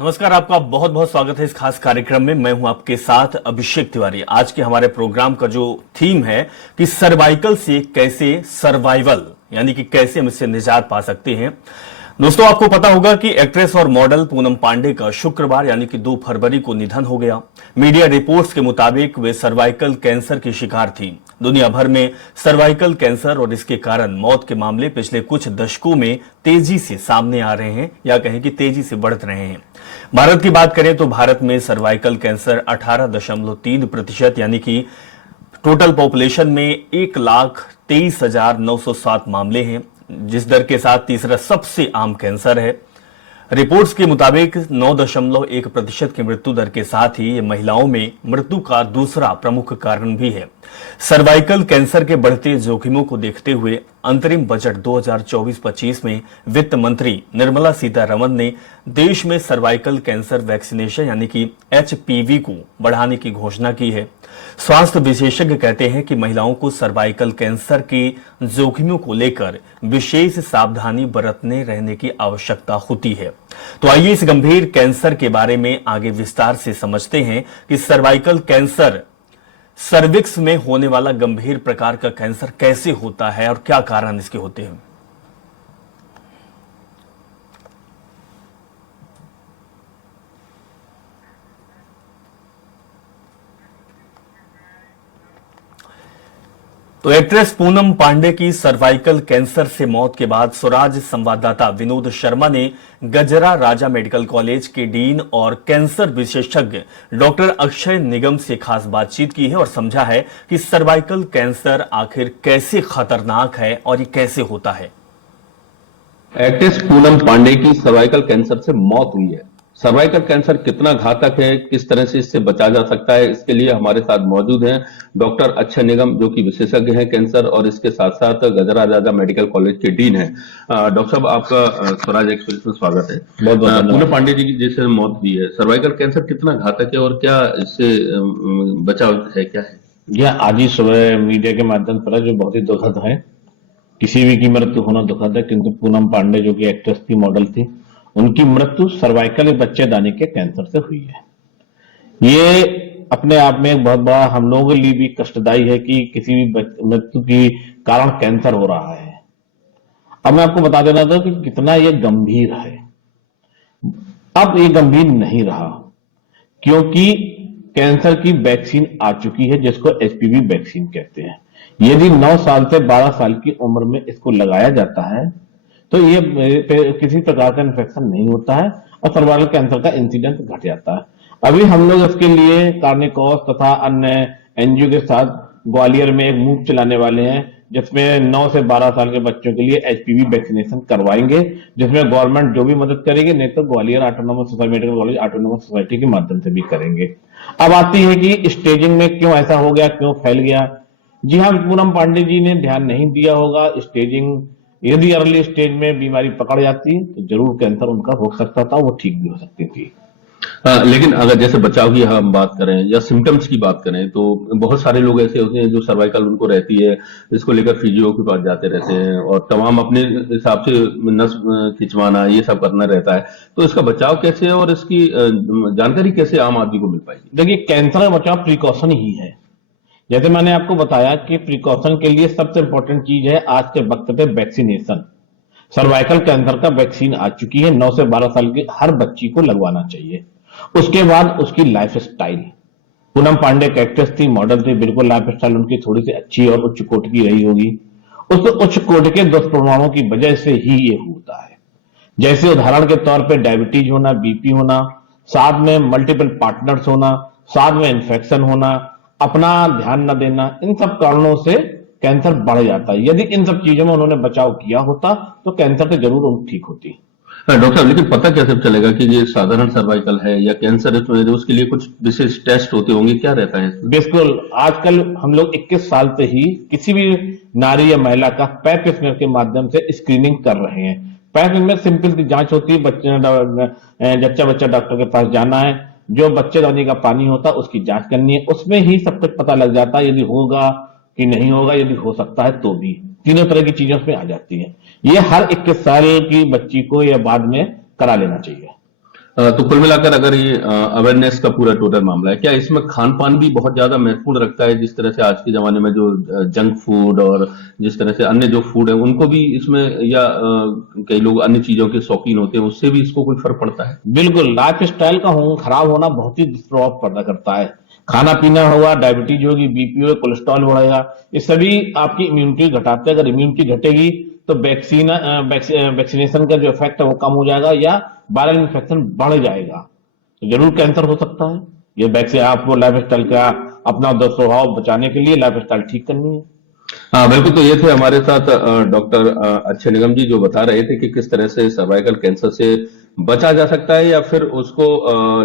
नमस्कार, आपका बहुत बहुत स्वागत है इस खास कार्यक्रम में। मैं हूं आपके साथ अभिषेक तिवारी। आज के हमारे प्रोग्राम का जो थीम है कि सर्वाइकल से कैसे सर्वाइवल, यानी कि कैसे हम इससे निजात पा सकते हैं। दोस्तों, आपको पता होगा कि एक्ट्रेस और मॉडल पूनम पांडे का शुक्रवार यानी कि 2 फरवरी को निधन हो गया। मीडिया रिपोर्ट्स के मुताबिक वे सर्वाइकल कैंसर की शिकार थी। दुनिया भर में सर्वाइकल कैंसर और इसके कारण मौत के मामले पिछले कुछ दशकों में तेजी से सामने आ रहे हैं, या कहें कि तेजी से बढ़ रहे हैं। भारत की बात करें तो भारत में सर्वाइकल कैंसर 18.3% यानी कि टोटल पॉपुलेशन में 1,23,907 मामले हैं, जिस दर के साथ तीसरा सबसे आम कैंसर है। रिपोर्ट्स के मुताबिक 9.1% की मृत्यु दर के साथ ही ये महिलाओं में मृत्यु का दूसरा प्रमुख कारण भी है। सर्वाइकल कैंसर के बढ़ते जोखिमों को देखते हुए अंतरिम बजट 2024-25 में वित्त मंत्री निर्मला सीतारमण ने देश में सर्वाइकल कैंसर वैक्सीनेशन यानी कि HPV को बढ़ाने की घोषणा की है। स्वास्थ्य विशेषज्ञ कहते हैं कि महिलाओं को सर्वाइकल कैंसर के जोखिमों को लेकर विशेष सावधानी बरतने रहने की आवश्यकता होती है। तो आइए इस गंभीर कैंसर के बारे में आगे विस्तार से समझते हैं कि सर्वाइकल कैंसर, सर्विक्स में होने वाला गंभीर प्रकार का कैंसर कैसे होता है और क्या कारण इसके होते हैं। तो एक्ट्रेस पूनम पांडे की सर्वाइकल कैंसर से मौत के बाद स्वराज संवाददाता विनोद शर्मा ने गजरा राजा मेडिकल कॉलेज के डीन और कैंसर विशेषज्ञ डॉक्टर अक्षय निगम से खास बातचीत की है और समझा है कि सर्वाइकल कैंसर आखिर कैसे खतरनाक है और ये कैसे होता है। एक्ट्रेस पूनम पांडे की सर्वाइकल कैंसर से मौत हुई है। सर्वाइकल कैंसर कितना घातक है, किस तरह से इससे बचा जा सकता है, इसके लिए हमारे साथ मौजूद हैं डॉक्टर अक्षय निगम, जो कि विशेषज्ञ हैं कैंसर, और इसके साथ साथ गजरा राजा मेडिकल कॉलेज के डीन हैं। डॉक्टर साहब, आपका स्वराज एक्सप्रेस में स्वागत है। पूनम पांडे जी की जैसे मौत हुई है, सर्वाइकल कैंसर कितना घातक है और क्या इससे बचाव है, क्या है? यह आज ही सुबह मीडिया के माध्यम पर जो बहुत ही दुखद है, किसी भी की मृत्यु होना दुखद है, किंतु पूनम पांडे जो कि एक्ट्रेस थी, मॉडल थी, उनकी मृत्यु सर्वाइकल बच्चेदानी के कैंसर से हुई है। ये अपने आप में एक बहुत बड़ा हम लोगों के लिए भी कष्टदायी है कि किसी भी मृत्यु की कारण कैंसर हो रहा है। अब मैं आपको बता देना था कि कितना ये गंभीर है। अब ये गंभीर नहीं रहा, क्योंकि कैंसर की वैक्सीन आ चुकी है, जिसको HPV वैक्सीन कहते हैं। यदि 9 साल से 12 साल की उम्र में इसको लगाया जाता है तो ये किसी प्रकार का इन्फेक्शन नहीं होता है और सर्वाइकल कैंसर का इंसिडेंस घट जाता है। अभी हम लोग इसके लिए कार्निकोस तथा अन्य NGO के साथ ग्वालियर में एक मूव चलाने वाले हैं, जिसमें 9 से 12 साल के बच्चों के लिए HPV वैक्सीनेशन करवाएंगे, जिसमें गवर्नमेंट जो भी मदद करेगी, नहीं तो Gwalior autonomous society medical college autonomous society के माध्यम से भी करेंगे। अब आती है कि स्टेजिंग में क्यों ऐसा हो गया, क्यों फैल गया। जी हाँ, पूनम पांडे जी ने ध्यान नहीं दिया होगा। स्टेजिंग, यदि अर्ली स्टेज में बीमारी पकड़ जाती तो जरूर कैंसर उनका हो सकता था, वो ठीक भी हो सकती थी। लेकिन अगर जैसे बचाव की हम बात करें या सिम्टम्स की बात करें, तो बहुत सारे लोग ऐसे होते हैं जो सर्वाइकल उनको रहती है, इसको लेकर फिजियो के पास जाते रहते हैं और तमाम अपने हिसाब से नस खिंचवाना, ये सब करना रहता है। तो इसका बचाव कैसे है और इसकी जानकारी कैसे आम आदमी को मिल पाएगी? देखिए, कैंसर का बचाव प्रिकॉशन ही है। जैसे मैंने आपको बताया कि प्रिकॉशन के लिए सबसे इंपॉर्टेंट चीज है आज के वक्त पे वैक्सीनेशन। सर्वाइकल कैंसर का वैक्सीन आ चुकी है, 9 से 12 साल की हर बच्ची को लगवाना चाहिए। उसके बाद उसकी लाइफ स्टाइल, पूनम पांडे एक एक्ट्रेस थी, मॉडल थी, बिल्कुल लाइफ स्टाइल उनकी थोड़ी सी अच्छी और उच्च कोटि की रही होगी। उस उच्च कोटि के दुष्प्रभावों की वजह से ही ये होता है। जैसे उदाहरण के तौर पर डायबिटीज होना, BP होना, साथ में मल्टीपल पार्टनर्स होना, साथ में इन्फेक्शन होना, अपना ध्यान न देना, इन सब कारणों से कैंसर बढ़ जाता है। यदि इन सब चीजों में उन्होंने बचाव किया होता तो कैंसर से जरूर ठीक होती। डॉक्टर साहब, लेकिन पता कैसे चलेगा कि ये साधारण सर्वाइकल है या कैंसर है? तो उसके लिए कुछ विशेष टेस्ट होते होंगे, क्या रहता है? बिल्कुल, आजकल हम लोग 21 साल से ही किसी भी नारी या महिला का पैप स्मेयर के माध्यम से स्क्रीनिंग कर रहे हैं। पैप स्मेयर सिंपल सी जांच होती है, जच्चा बच्चा डॉक्टर के पास जाना है, जो बच्चेदानी का पानी होता है उसकी जांच करनी है, उसमें ही सब कुछ पता लग जाता है, यदि होगा कि नहीं होगा, यदि हो सकता है तो भी। तीनों तरह की चीजें उसमें आ जाती है। ये हर 21 साल की बच्ची को या बाद में करा लेना चाहिए। तो कुल मिलाकर अगर ये अवेयरनेस का पूरा टोटल मामला है, क्या इसमें खान पान भी बहुत ज्यादा महत्वपूर्ण रखता है? जिस तरह से आज के जमाने में जो जंक फूड और जिस तरह से अन्य जो फूड है उनको भी इसमें, या कई लोग अन्य चीजों के शौकीन होते हैं, उससे भी इसको कोई फर्क पड़ता है? बिल्कुल, लाइफ स्टाइल का खराब होना बहुत ही दुष्प्रभाव पैदा करता है। खाना पीना होगा, डायबिटीज होगी, बीपी होगा, कोलेस्ट्रॉल बढ़ेगा, ये सभी आपकी इम्यूनिटी घटाते हैं। अगर इम्यूनिटी घटेगी तो वैक्सीनेशन का जो इफेक्ट है वो कम हो जाएगा या वायरल इन्फेक्शन बढ़ जाएगा, तो जरूर कैंसर हो सकता है। ये वैक्सीन आपको लाइफ स्टाइल का अपना दुष्प्रभाव बचाने के लिए लाइफ स्टाइल ठीक करनी है। हाँ बिल्कुल। तो ये थे हमारे साथ डॉक्टर अक्षय निगम जी, जो बता रहे थे कि किस तरह से सर्वाइकल कैंसर से बचा जा सकता है, या फिर उसको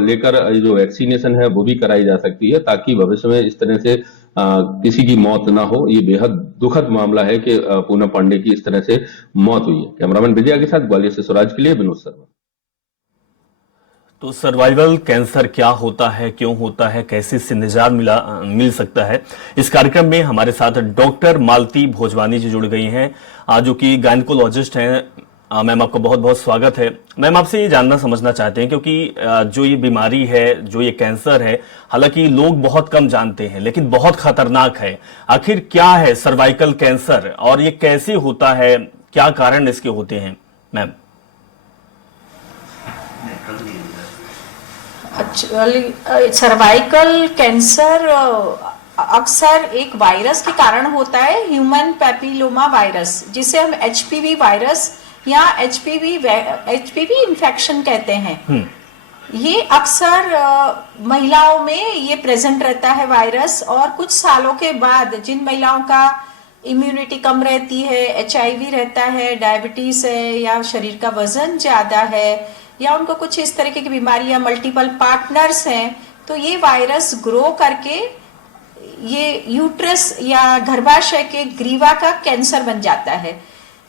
लेकर जो वैक्सीनेशन है वो भी कराई जा सकती है, ताकि भविष्य में इस तरह से किसी की मौत ना हो। ये बेहद दुखद मामला है कि पूनम पांडे की इस तरह से मौत हुई है। कैमरामैन विजया के साथ ग्वालियर से स्वराज के लिए विनोद शर्मा। तो सर्वाइवल कैंसर क्या होता है, क्यों होता है, कैसे इससे निजात मिल सकता है, इस कार्यक्रम में हमारे साथ डॉक्टर मालती भोजवानी जी जुड़ गई हैं, जो कि गायनेकोलॉजिस्ट हैं। मैम, आपका बहुत बहुत स्वागत है। मैम, आपसे ये जानना समझना चाहते हैं, क्योंकि जो ये बीमारी है, जो ये कैंसर है, हालांकि लोग बहुत कम जानते हैं लेकिन बहुत खतरनाक है। आखिर क्या है सर्वाइकल कैंसर और ये कैसे होता है, क्या कारण इसके होते हैं मैम? सर्वाइकल कैंसर अक्सर एक वायरस के कारण होता है, ह्यूमन पैपिलोमा वायरस, जिसे हम एचपीवी वायरस या एचपीवी इन्फेक्शन कहते हैं। ये अक्सर महिलाओं में ये प्रेजेंट रहता है वायरस, और कुछ सालों के बाद जिन महिलाओं का इम्यूनिटी कम रहती है, एचआईवी रहता है, डायबिटीज है, या शरीर का वजन ज्यादा है, या उनको कुछ इस तरीके की बीमारी या मल्टीपल पार्टनर्स हैं, तो ये वायरस ग्रो करके ये यूट्रस या गर्भाशय के ग्रीवा का कैंसर बन जाता है।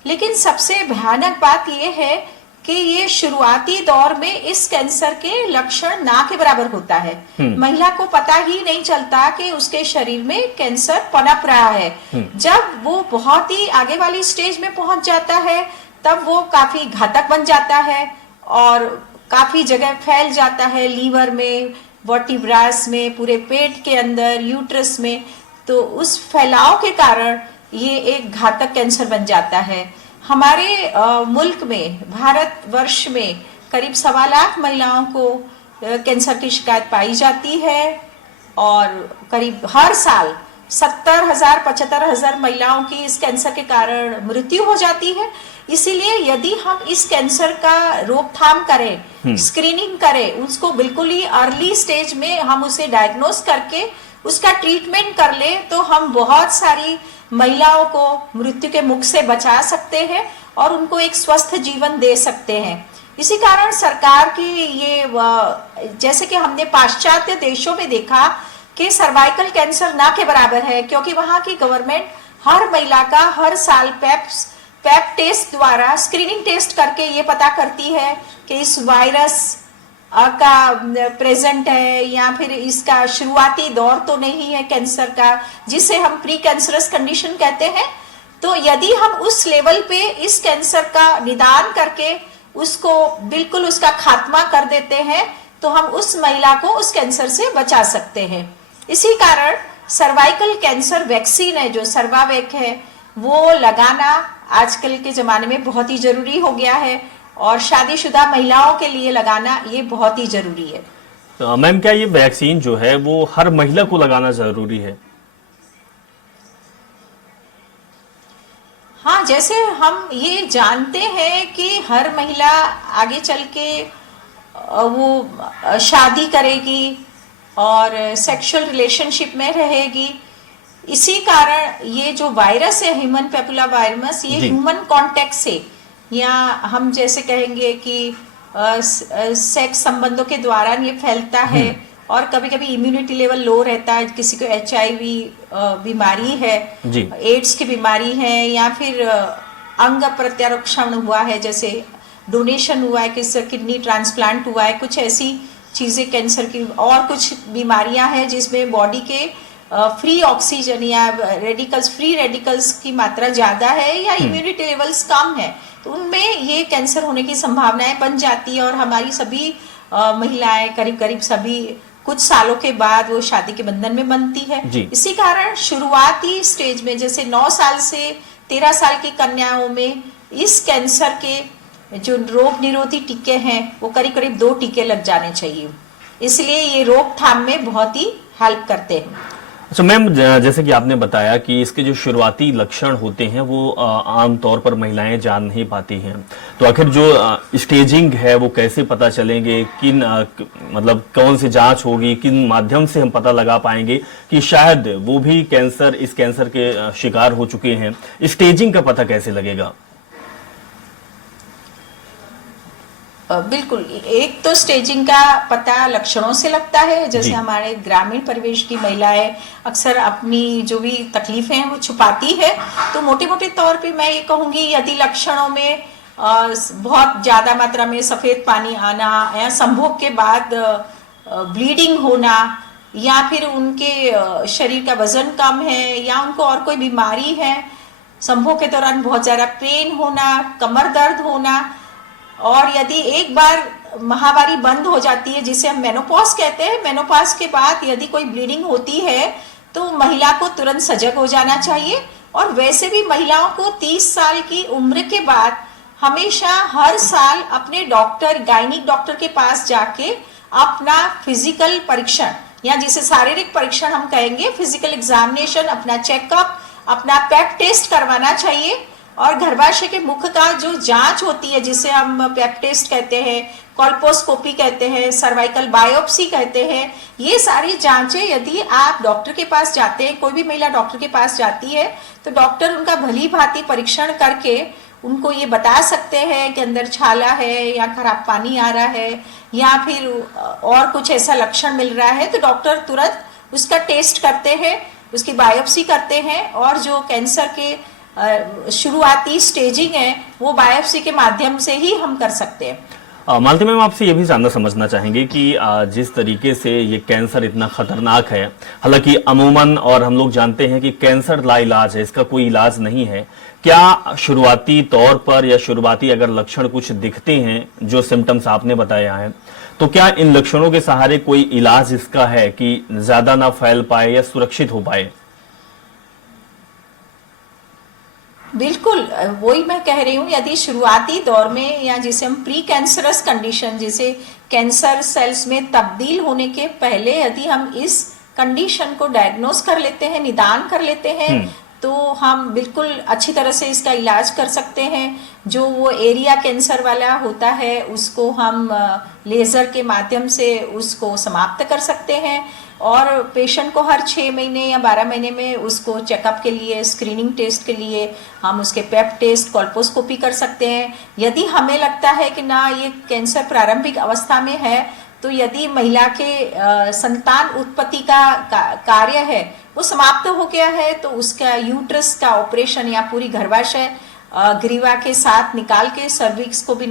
लेकिन सबसे भयानक बात ये है कि ये शुरुआती दौर में इस कैंसर के लक्षण ना के बराबर होता है। महिला को पता ही नहीं चलता कि उसके शरीर में कैंसर पनप रहा है। जब वो बहुत ही आगे वाली स्टेज में पहुंच जाता है, तब वो काफी घातक बन जाता है और काफी जगह फैल जाता है, लीवर में, वर्टिब्रास में, पूरे पेट के अंदर, यूट्रस में। तो उस फैलाव के कारण ये एक घातक कैंसर बन जाता है। हमारे मुल्क में, भारत वर्ष में करीब 1.25 लाख महिलाओं को कैंसर की शिकायत पाई जाती है, और करीब हर साल 70,000 75,000 महिलाओं की इस कैंसर के कारण मृत्यु हो जाती है। इसीलिए यदि हम इस कैंसर का रोकथाम करें, स्क्रीनिंग करें, उसको बिल्कुल ही अर्ली स्टेज में हम उसे डायग्नोस करके उसका ट्रीटमेंट कर ले, तो हम बहुत सारी महिलाओं को मृत्यु के मुख से बचा सकते हैं और उनको एक स्वस्थ जीवन दे सकते हैं। इसी कारण सरकार की ये, जैसे कि हमने पाश्चात्य देशों में देखा कि सर्वाइकल कैंसर ना के बराबर है, क्योंकि वहां की गवर्नमेंट हर महिला का हर साल पैप टेस्ट द्वारा स्क्रीनिंग टेस्ट करके ये पता करती है कि इस वायरस का प्रेजेंट है या फिर इसका शुरुआती दौर तो नहीं है कैंसर का, जिसे हम प्री कैंसरस कंडीशन कहते हैं। तो यदि हम उस लेवल पे इस कैंसर का निदान करके उसको बिल्कुल उसका खात्मा कर देते हैं, तो हम उस महिला को उस कैंसर से बचा सकते हैं। इसी कारण सर्वाइकल कैंसर वैक्सीन है, जो सर्वावेक है, वो लगाना आजकल के जमाने में बहुत ही जरूरी हो गया है, और शादीशुदा महिलाओं के लिए लगाना ये बहुत ही जरूरी है। तो मैम, क्या ये वैक्सीन जो है वो हर महिला को लगाना जरूरी है? हाँ, जैसे हम ये जानते हैं कि हर महिला आगे चल के वो शादी करेगी और सेक्सुअल रिलेशनशिप में रहेगी। इसी कारण ये जो वायरस है, ह्यूमन पैपिलोमा वायरस, ये ह्यूमन कांटेक्ट से, या हम जैसे कहेंगे कि सेक्स संबंधों के दौरान ये फैलता है, और कभी कभी इम्यूनिटी लेवल लो रहता है, किसी को एचआईवी बीमारी है, एड्स की बीमारी है, या फिर अंग प्रत्यारोपण हुआ है, जैसे डोनेशन हुआ है, किसी किडनी ट्रांसप्लांट हुआ है, कुछ ऐसी चीजें कैंसर की, और कुछ बीमारियां हैं जिसमें बॉडी के फ्री ऑक्सीजन या फ्री रेडिकल्स की मात्रा ज्यादा है, या इम्यूनिटी लेवल्स कम है, तो उनमें ये कैंसर होने की संभावनाएं बन जाती है। और हमारी सभी महिलाएं करीब करीब सभी कुछ सालों के बाद वो शादी के बंधन में बनती है। जी। इसी कारण शुरुआती स्टेज में जैसे 9 साल से 13 साल की कन्याओं में इस कैंसर के जो रोग निरोधी टीके हैं वो करीब करीब 2 टीके लग जाने चाहिए, इसलिए ये रोकथाम में बहुत ही हेल्प करते हैं। अच्छा मैम, जैसे कि आपने बताया कि इसके जो शुरुआती लक्षण होते हैं वो आम तौर पर महिलाएं जान नहीं पाती हैं, तो आखिर जो स्टेजिंग है वो कैसे पता चलेंगे, किन मतलब कौन सी जांच होगी, किन माध्यम से हम पता लगा पाएंगे कि शायद वो भी इस कैंसर के शिकार हो चुके हैं? स्टेजिंग का पता कैसे लगेगा? बिल्कुल, एक तो स्टेजिंग का पता लक्षणों से लगता है, जैसे हमारे ग्रामीण परिवेश की महिलाएं अक्सर अपनी जो भी तकलीफें हैं वो छुपाती है। तो मोटे मोटे तौर पे मैं ये कहूंगी, यदि लक्षणों में बहुत ज्यादा मात्रा में सफेद पानी आना या संभोग के बाद ब्लीडिंग होना, या फिर उनके शरीर का वजन कम है या उनको और कोई बीमारी है, संभोग के दौरान बहुत ज्यादा पेन होना, कमर दर्द होना, और यदि एक बार माहवारी बंद हो जाती है जिसे हम मेनोपॉज कहते हैं, मेनोपॉज के बाद यदि कोई ब्लीडिंग होती है तो महिला को तुरंत सजग हो जाना चाहिए। और वैसे भी महिलाओं को 30 साल की उम्र के बाद हमेशा हर साल अपने डॉक्टर, गायनिक डॉक्टर के पास जाके अपना फिजिकल परीक्षण या जिसे शारीरिक परीक्षण हम कहेंगे, फिजिकल एग्जामिनेशन, अपना चेकअप, अपना पेप टेस्ट करवाना चाहिए। और गर्भाशय के मुख का जो जांच होती है जिसे हम पेप टेस्ट कहते हैं, कॉल्पोस्कोपी कहते हैं, सर्वाइकल बायोप्सी कहते हैं, ये सारी जांचें यदि आप डॉक्टर के पास जाते हैं, कोई भी महिला डॉक्टर के पास जाती है तो डॉक्टर उनका भली भांति परीक्षण करके उनको ये बता सकते हैं कि अंदर छाला है या खराब पानी आ रहा है या फिर और कुछ ऐसा लक्षण मिल रहा है, तो डॉक्टर तुरंत उसका टेस्ट करते हैं, उसकी बायोप्सी करते हैं और जो कैंसर के शुरुआती स्टेजिंग है वो बायोप्सी के माध्यम से ही हम कर सकते हैं। मालती मैम, आपसे ये भी जानना समझना चाहेंगे कि जिस तरीके से ये कैंसर इतना खतरनाक है, हालांकि अमूमन और हम लोग जानते हैं कि कैंसर लाइलाज है, इसका कोई इलाज नहीं है, क्या शुरुआती तौर पर या शुरुआती अगर लक्षण कुछ दिखते हैं जो सिम्टम्स आपने बताया है, तो क्या इन लक्षणों के सहारे कोई इलाज इसका है कि ज्यादा ना फैल पाए या सुरक्षित हो पाए? बिल्कुल, वही मैं कह रही हूँ, यदि शुरुआती दौर में या जिसे हम प्री कैंसरस कंडीशन, जिसे कैंसर सेल्स में तब्दील होने के पहले यदि हम इस कंडीशन को डायग्नोज कर लेते हैं, निदान कर लेते हैं, तो हम बिल्कुल अच्छी तरह से इसका इलाज कर सकते हैं। जो वो एरिया कैंसर वाला होता है उसको हम लेजर के माध्यम से उसको समाप्त कर सकते हैं और पेशेंट को हर 6 महीने या 12 महीने में उसको चेकअप के लिए, स्क्रीनिंग टेस्ट के लिए हम उसके पेप टेस्ट, कॉल्पोस्कोपी कर सकते हैं। यदि हमें लगता है कि ना ये कैंसर प्रारंभिक अवस्था में है, तो यदि महिला के संतान उत्पत्ति का कार्य है वो समाप्त हो गया है, तो उसका यूट्रस का ऑपरेशन या पूरी गर्भाशय ग्रीवा के साथ निकाल के, सर्विक्स को भी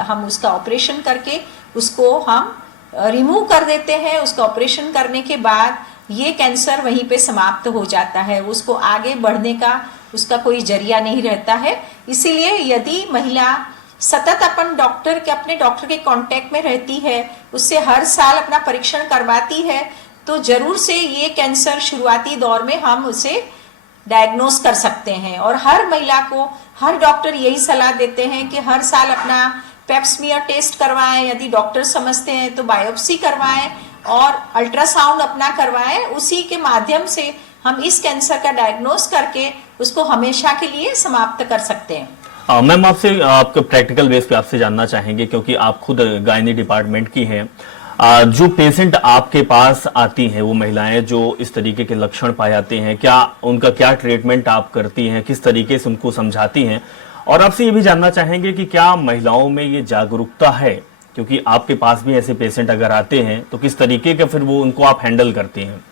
हम उसका ऑपरेशन करके उसको हम रिमूव कर देते हैं। उसका ऑपरेशन करने के बाद ये कैंसर वहीं पे समाप्त हो जाता है, उसको आगे बढ़ने का उसका कोई जरिया नहीं रहता है। इसीलिए यदि महिला सतत अपने डॉक्टर के कांटेक्ट में रहती है, उससे हर साल अपना परीक्षण करवाती है, तो जरूर से ये कैंसर शुरुआती दौर में हम उसे डायग्नोस कर सकते हैं। और हर महिला को हर डॉक्टर यही सलाह देते हैं कि हर साल अपना पेप स्मीयर टेस्ट करवाएं, यदि डॉक्टर समझते हैं तो बायोप्सी करवाएं और अल्ट्रासाउंड अपना करवाएं। उसी के माध्यम से हम इस कैंसर का डायग्नोस करके उसको हमेशा के लिए समाप्त कर सकते हैं। मैम, आपसे आपके प्रैक्टिकल बेस पे आपसे जानना चाहेंगे, क्योंकि आप खुद गायनी डिपार्टमेंट की हैं, जो पेशेंट आपके पास आती हैं वो महिलाएं जो इस तरीके के लक्षण पाए जाते हैं, उनका क्या ट्रीटमेंट आप करती हैं, किस तरीके से उनको समझाती हैं? और आपसे ये भी जानना चाहेंगे कि क्या महिलाओं में ये जागरूकता है, क्योंकि आपके पास भी ऐसे पेशेंट अगर आते हैं तो किस तरीके का फिर वो उनको आप हैंडल करती हैं?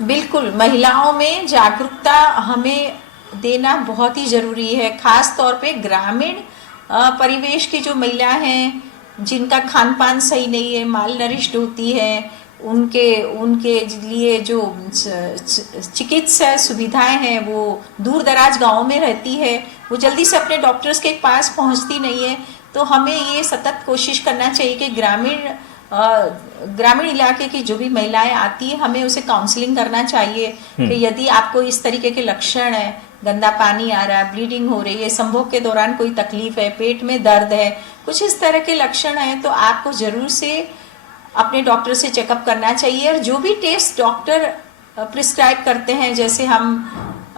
बिल्कुल, महिलाओं में जागरूकता हमें देना बहुत ही जरूरी है, खास तौर पे ग्रामीण परिवेश की जो महिला हैं जिनका खान पान सही नहीं है, माल नरिश्ड होती है, उनके लिए जो चिकित्सा सुविधाएं हैं वो दूर दराज गाँव में रहती है, वो जल्दी से अपने डॉक्टर्स के पास पहुंचती नहीं है। तो हमें ये सतत कोशिश करना चाहिए कि ग्रामीण इलाके की जो भी महिलाएं आती है, हमें उसे काउंसलिंग करना चाहिए कि यदि आपको इस तरीके के लक्षण है, गंदा पानी आ रहा है, ब्लीडिंग हो रही है, संभोग के दौरान कोई तकलीफ है, पेट में दर्द है, कुछ इस तरह के लक्षण हैं, तो आपको जरूर से अपने डॉक्टर से चेकअप करना चाहिए। और जो भी टेस्ट डॉक्टर प्रिस्क्राइब करते हैं, जैसे हम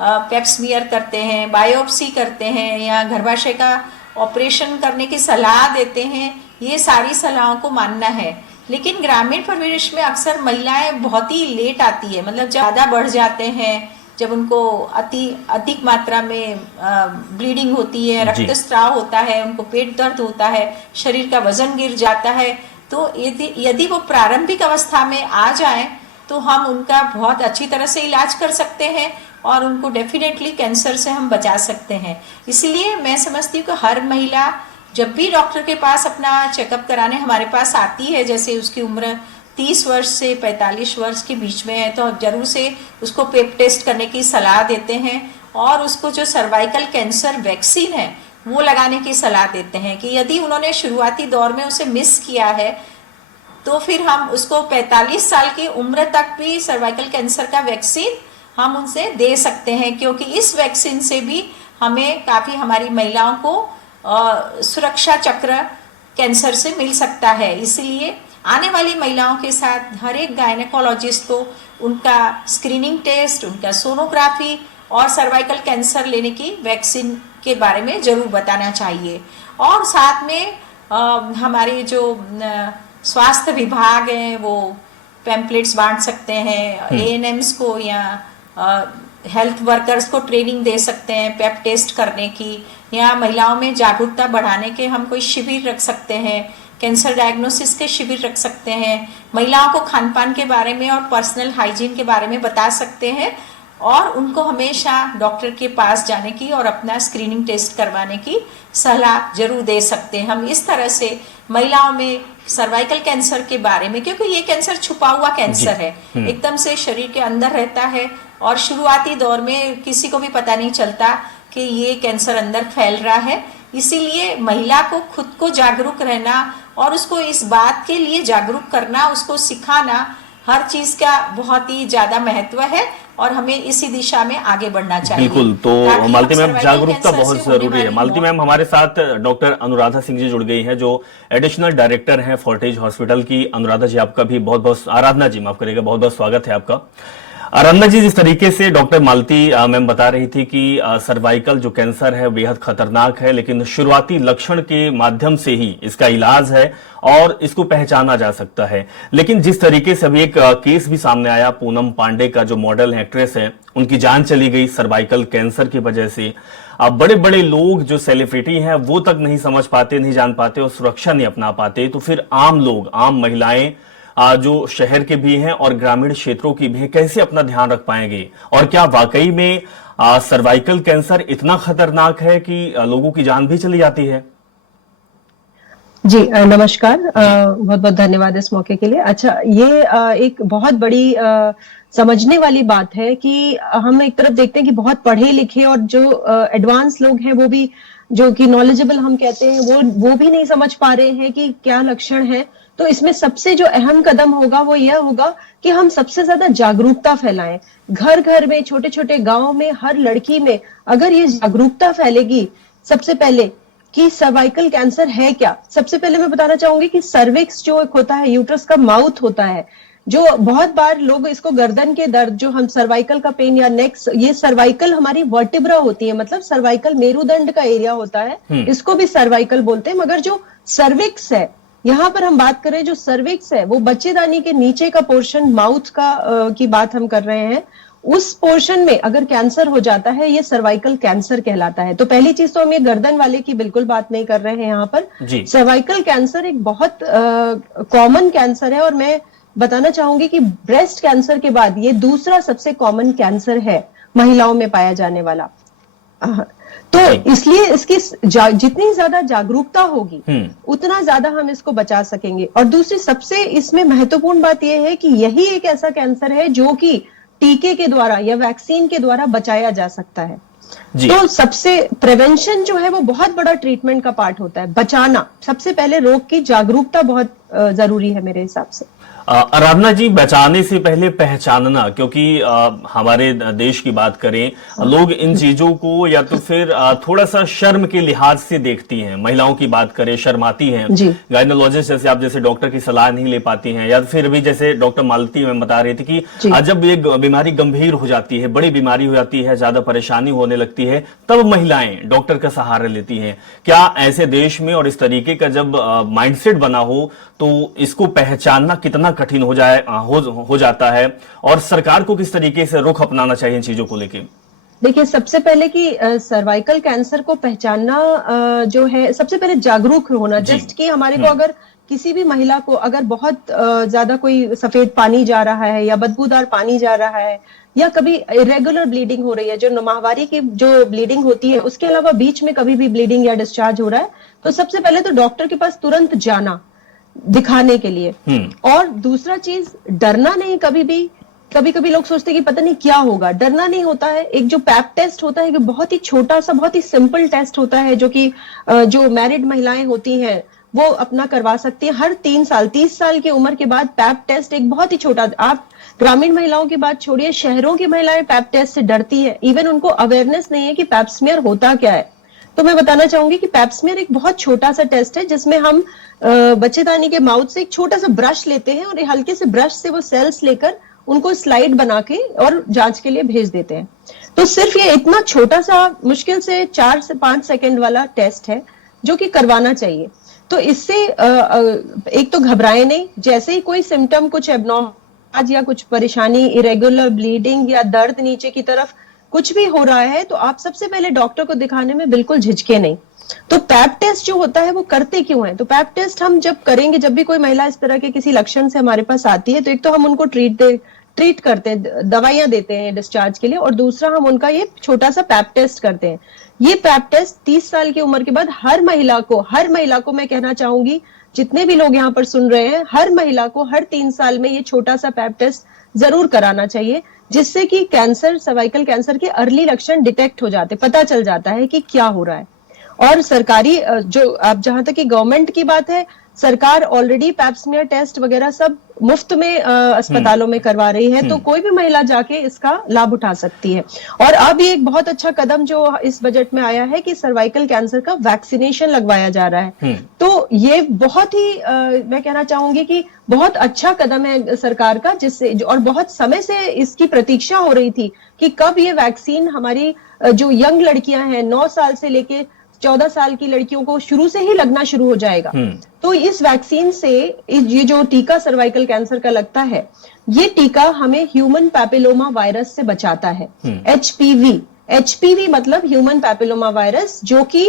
पेप्समियर करते हैं, बायोप्सी करते हैं या गर्भाशय का ऑपरेशन करने की सलाह देते हैं, ये सारी सलाहों को मानना है। लेकिन ग्रामीण परिवेश में अक्सर महिलाएं बहुत ही लेट आती है, मतलब ज़्यादा बढ़ जाते हैं, जब उनको अधिक मात्रा में ब्लीडिंग होती है, रक्तस्राव होता है, उनको पेट दर्द होता है, शरीर का वजन गिर जाता है, तो यदि वो प्रारंभिक अवस्था में आ जाएं तो हम उनका बहुत अच्छी तरह से इलाज कर सकते हैं और उनको डेफिनेटली कैंसर से हम बचा सकते हैं। इसलिए मैं समझती हूँ कि हर महिला जब भी डॉक्टर के पास अपना चेकअप कराने हमारे पास आती है, जैसे उसकी उम्र 30 वर्ष से 45 वर्ष के बीच में है, तो जरूर से उसको पेप टेस्ट करने की सलाह देते हैं और उसको जो सर्वाइकल कैंसर वैक्सीन है वो लगाने की सलाह देते हैं कि यदि उन्होंने शुरुआती दौर में उसे मिस किया है तो फिर हम उसको 45 साल की उम्र तक भी सर्वाइकल कैंसर का वैक्सीन हम उनसे दे सकते हैं, क्योंकि इस वैक्सीन से भी हमें काफ़ी हमारी महिलाओं को सुरक्षा चक्र कैंसर से मिल सकता है। इसलिए आने वाली महिलाओं के साथ हर एक गायनेकोलॉजिस्ट को उनका स्क्रीनिंग टेस्ट, उनका सोनोग्राफी और सर्वाइकल कैंसर लेने की वैक्सीन के बारे में ज़रूर बताना चाहिए। और साथ में हमारे जो स्वास्थ्य विभाग हैं वो पैम्पलेट्स बांट सकते हैं, ANMs को या हेल्थ वर्कर्स को ट्रेनिंग दे सकते हैं पेप टेस्ट करने की, या महिलाओं में जागरूकता बढ़ाने के हम कोई शिविर रख सकते हैं, कैंसर डायग्नोसिस के शिविर रख सकते हैं, महिलाओं को खान पान के बारे में और पर्सनल हाइजीन के बारे में बता सकते हैं और उनको हमेशा डॉक्टर के पास जाने की और अपना स्क्रीनिंग टेस्ट करवाने की सलाह जरूर दे सकते हैं। हम इस तरह से महिलाओं में सर्वाइकल कैंसर के बारे में, क्योंकि ये कैंसर छुपा हुआ कैंसर है, एकदम से शरीर के अंदर रहता है और शुरुआती दौर में किसी को भी पता नहीं चलता कि ये कैंसर अंदर फैल रहा है। इसीलिए महिला को खुद को जागरूक रहना और उसको इस बात के लिए जागरूक करना, उसको सिखाना, हर चीज का बहुत ही ज्यादा महत्व है और हमें इसी दिशा में आगे बढ़ना चाहिए। बिल्कुल, तो मालती मैम जागरूकता बहुत जरूरी है। मालती मैम हमारे साथ डॉक्टर अनुराधा सिंह जी जुड़ गई हैं, जो एडिशनल डायरेक्टर हैं फोर्टिज हॉस्पिटल की। अनुराधा जी आपका भी बहुत बहुत, आराधना जी माफ करिएगा, बहुत बहुत स्वागत है आपका। आराधना जी, जिस तरीके से डॉक्टर मालती मैम बता रही थी कि सर्वाइकल जो कैंसर है बेहद खतरनाक है, लेकिन शुरुआती लक्षण के माध्यम से ही इसका इलाज है और इसको पहचाना जा सकता है। लेकिन जिस तरीके से अभी एक केस भी सामने आया, पूनम पांडे का जो मॉडल एक्ट्रेस है, उनकी जान चली गई सर्वाइकल कैंसर की वजह से। अब बड़े बड़े लोग जो सेलिब्रिटी हैं वो तक नहीं समझ पाते, नहीं जान पाते और सुरक्षा नहीं अपना पाते, तो फिर आम लोग, आम महिलाएं जो शहर के भी हैं और ग्रामीण क्षेत्रों की भी हैं, कैसे अपना ध्यान रख पाएंगे? और क्या वाकई में सर्वाइकल कैंसर इतना खतरनाक है कि लोगों की जान भी चली जाती है? जी नमस्कार, बहुत बहुत धन्यवाद इस मौके के लिए। अच्छा, ये एक बहुत बड़ी समझने वाली बात है कि हम एक तरफ देखते हैं कि बहुत पढ़े लिखे और जो एडवांस लोग हैं वो भी, जो कि नॉलेजेबल हम कहते हैं, वो भी नहीं समझ पा रहे हैं कि क्या लक्षण है। तो इसमें सबसे जो अहम कदम होगा वो यह होगा कि हम सबसे ज्यादा जागरूकता फैलाएं। घर घर में, छोटे छोटे गांव में, हर लड़की में अगर ये जागरूकता फैलेगी, सबसे पहले कि सर्वाइकल कैंसर है क्या। सबसे पहले मैं बताना चाहूंगी कि सर्विक्स जो एक होता है, यूट्रस का माउथ होता है, जो बहुत बार लोग इसको गर्दन के दर्द, जो हम सर्वाइकल का पेन या नेक, ये सर्वाइकल हमारी वर्टिब्रा होती है, मतलब सर्वाइकल मेरुदंड का एरिया होता है, इसको भी सर्वाइकल बोलते हैं। मगर जो सर्विक्स है, यहाँ पर हम बात करें, जो सर्विक्स है वो बच्चेदानी के नीचे का पोर्शन, माउथ का की बात हम कर रहे हैं, उस पोर्शन में अगर कैंसर हो जाता है, ये सर्वाइकल कैंसर कहलाता है। तो पहली चीज तो हम ये गर्दन वाले की बिल्कुल बात नहीं कर रहे हैं यहाँ पर। सर्वाइकल कैंसर एक बहुत कॉमन कैंसर है और मैं बताना चाहूंगी कि ब्रेस्ट कैंसर के बाद ये दूसरा सबसे कॉमन कैंसर है महिलाओं में पाया जाने वाला। तो इसलिए इसकी जितनी ज्यादा जागरूकता होगी उतना ज्यादा हम इसको बचा सकेंगे। और दूसरी सबसे इसमें महत्वपूर्ण बात यह है कि यही एक ऐसा कैंसर है जो कि टीके के द्वारा या वैक्सीन के द्वारा बचाया जा सकता है। जी। तो सबसे प्रिवेंशन जो है वो बहुत बड़ा ट्रीटमेंट का पार्ट होता है। बचाना, सबसे पहले रोग की जागरूकता बहुत जरूरी है मेरे हिसाब से। आराधना जी, बचाने से पहले पहचानना, क्योंकि हमारे देश की बात करें, लोग इन चीजों को या तो फिर थोड़ा सा शर्म के लिहाज से देखती हैं। महिलाओं की बात करें, शर्माती हैं, गायनोलॉजिस्ट जैसे आप जैसे डॉक्टर की सलाह नहीं ले पाती हैं, या फिर भी जैसे डॉक्टर मालती में बता रही थी कि जब ये बीमारी गंभीर हो जाती है, बड़ी बीमारी हो जाती है, ज्यादा परेशानी होने लगती है, तब महिलाएं डॉक्टर का सहारा लेती हैं। क्या ऐसे देश में और इस तरीके का जब माइंडसेट बना हो तो इसको पहचानना कितना कठिन हो जाता है, और सरकार को किस तरीके से रुख अपनाना चाहिए इन चीजों को लेके? देखिए, सबसे पहले कि सर्वाइकल कैंसर को पहचानना जो है, सबसे पहले जागरूक होना। जस्ट कि हमारे को अगर किसी भी महिला को अगर बहुत ज्यादा कोई सफेद पानी जा रहा है या बदबूदार पानी जा रहा है या कभी इरेगुलर ब्लीडिंग हो रही है, जो माहवारी की जो ब्लीडिंग होती है, उसके अलावा बीच में कभी भी ब्लीडिंग या डिस्चार्ज हो रहा है, तो सबसे पहले तो डॉक्टर के पास तुरंत जाना दिखाने के लिए। और दूसरा चीज, डरना नहीं कभी भी। कभी कभी लोग सोचते हैं कि पता नहीं क्या होगा, डरना नहीं होता है। एक जो पैप टेस्ट होता है, कि बहुत ही छोटा सा, बहुत ही सिंपल टेस्ट होता है, जो कि जो मैरिड महिलाएं होती हैं वो अपना करवा सकती हैं। हर 3 साल, 30 साल की उम्र के बाद पैप टेस्ट एक बहुत ही छोटा, आप ग्रामीण महिलाओं की बात छोड़िए, शहरों की महिलाएं पैप टेस्ट से डरती है। इवन उनको अवेयरनेस नहीं है कि पैप स्मीयर होता क्या है। तो मैं बताना चाहूंगी कि पैप स्मीयर एक बहुत छोटा सा टेस्ट है, जिसमें हम बच्चेदानी के माउथ से एक छोटा सा ब्रश लेते हैं, और ये हल्के से ब्रश से वो सेल्स लेकर उनको स्लाइड बना के और जांच के लिए भेज देते हैं। तो सिर्फ ये इतना छोटा सा, मुश्किल से 4 से 5 सेकंड वाला टेस्ट है, जो कि करवाना चाहिए। तो इससे एक तो घबराए नहीं। जैसे ही कोई सिम्टम, कुछ एबनॉर्मल या कुछ परेशानी, इरेगुलर ब्लीडिंग या दर्द नीचे की तरफ कुछ भी हो रहा है, तो आप सबसे पहले डॉक्टर को दिखाने में बिल्कुल झिझके नहीं। तो पैप टेस्ट जो होता है वो करते क्यों है? तो पैप टेस्ट हम जब करेंगे, जब भी कोई महिला इस तरह के किसी लक्षण से हमारे पास आती है, तो एक तो हम उनको ट्रीट करते हैं, दवाइयां देते हैं डिस्चार्ज के लिए, और दूसरा हम उनका ये छोटा सा पैप टेस्ट करते हैं। ये पैप टेस्ट 30 साल की उम्र के बाद हर महिला को मैं कहना चाहूंगी, जितने भी लोग यहाँ पर सुन रहे हैं, हर महिला को हर 3 साल में ये छोटा सा पैप टेस्ट जरूर कराना चाहिए, जिससे कि कैंसर, सर्वाइकल कैंसर के अर्ली लक्षण डिटेक्ट हो जाते, पता चल जाता है कि क्या हो रहा है। और सरकारी जो, अब जहां तक कि गवर्नमेंट की बात है, सरकार ऑलरेडी पैप स्मीयर टेस्ट वगैरह सब मुफ्त में अस्पतालों में करवा रही है, तो कोई भी महिला जाके इसका लाभ उठा सकती है। और अब ये एक बहुत अच्छा कदम जो इस बजट में आया है कि सर्वाइकल कैंसर का वैक्सीनेशन लगवाया जा रहा है। तो ये बहुत ही मैं कहना चाहूंगी कि बहुत अच्छा कदम है सरकार का, जिससे, और बहुत समय से इसकी प्रतीक्षा हो रही थी कि कब ये वैक्सीन हमारी जो यंग लड़कियां हैं, 9 साल से लेके 14 साल की लड़कियों को शुरू से ही लगना शुरू हो जाएगा। तो इस वैक्सीन से, ये जो टीका सर्वाइकल कैंसर का लगता है, ये टीका हमें ह्यूमन पैपिलोमा वायरस से बचाता है। एचपीवी मतलब ह्यूमन पैपिलोमा वायरस, जो कि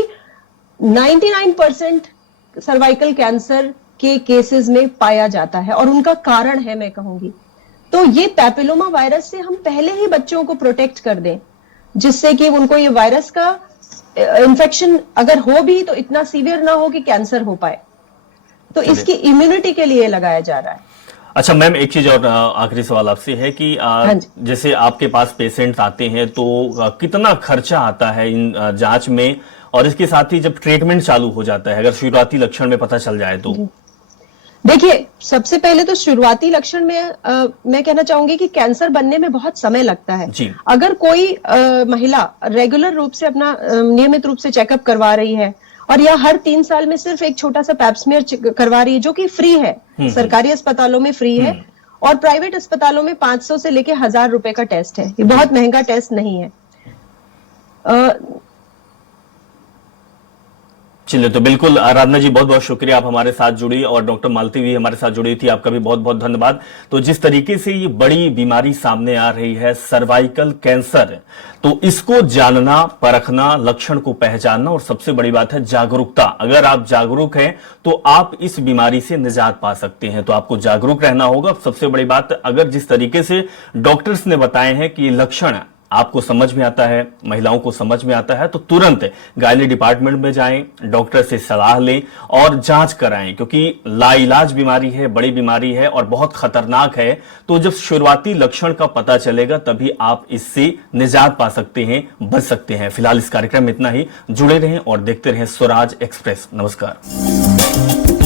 99% सर्वाइकल कैंसर के केसेस में पाया जाता है, और उनका कारण है, मैं कहूंगी। तो ये पैपिलोमा वायरस से हम पहले ही बच्चों को प्रोटेक्ट कर दें, जिससे कि उनको ये वायरस का इन्फेक्शन अगर हो भी तो इतना सीवियर ना हो कि कैंसर हो पाए। तो इसकी इम्यूनिटी के लिए लगाया जा रहा है। अच्छा मैम, एक चीज और आखिरी सवाल आपसे है कि जैसे आपके पास पेशेंट्स आते हैं, तो कितना खर्चा आता है इन जांच में, और इसके साथ ही जब ट्रीटमेंट चालू हो जाता है, अगर शुरुआती लक्षण में पता चल जाए तो? देखिए, सबसे पहले तो शुरुआती लक्षण में मैं कहना चाहूंगी कि कैंसर बनने में बहुत समय लगता है। अगर कोई महिला रेगुलर रूप से अपना नियमित रूप से चेकअप करवा रही है, और या हर 3 साल में सिर्फ एक छोटा सा पैप स्मीयर करवा रही है, जो कि फ्री है, सरकारी अस्पतालों में फ्री है, और प्राइवेट अस्पतालों में 500 से लेके 1000 रुपए का टेस्ट है। ये बहुत महंगा टेस्ट नहीं है। चलिए, तो बिल्कुल आराधना जी, बहुत बहुत शुक्रिया, आप हमारे साथ जुड़ी, और डॉक्टर मालती भी हमारे साथ जुड़ी थी, आपका भी बहुत बहुत धन्यवाद। तो जिस तरीके से ये बड़ी बीमारी सामने आ रही है, सर्वाइकल कैंसर, तो इसको जानना, परखना, लक्षण को पहचानना, और सबसे बड़ी बात है जागरूकता। अगर आप जागरूक हैं तो आप इस बीमारी से निजात पा सकते हैं। तो आपको जागरूक रहना होगा। सबसे बड़ी बात, अगर जिस तरीके से डॉक्टर्स ने बताए हैं कि लक्षण आपको समझ में आता है, महिलाओं को समझ में आता है, तो तुरंत गायनी डिपार्टमेंट में जाएं, डॉक्टर से सलाह लें और जांच कराएं, क्योंकि लाइलाज बीमारी है, बड़ी बीमारी है और बहुत खतरनाक है। तो जब शुरुआती लक्षण का पता चलेगा तभी आप इससे निजात पा सकते हैं, बच सकते हैं। फिलहाल इस कार्यक्रम में इतना ही। जुड़े रहें और देखते रहें स्वराज एक्सप्रेस। नमस्कार।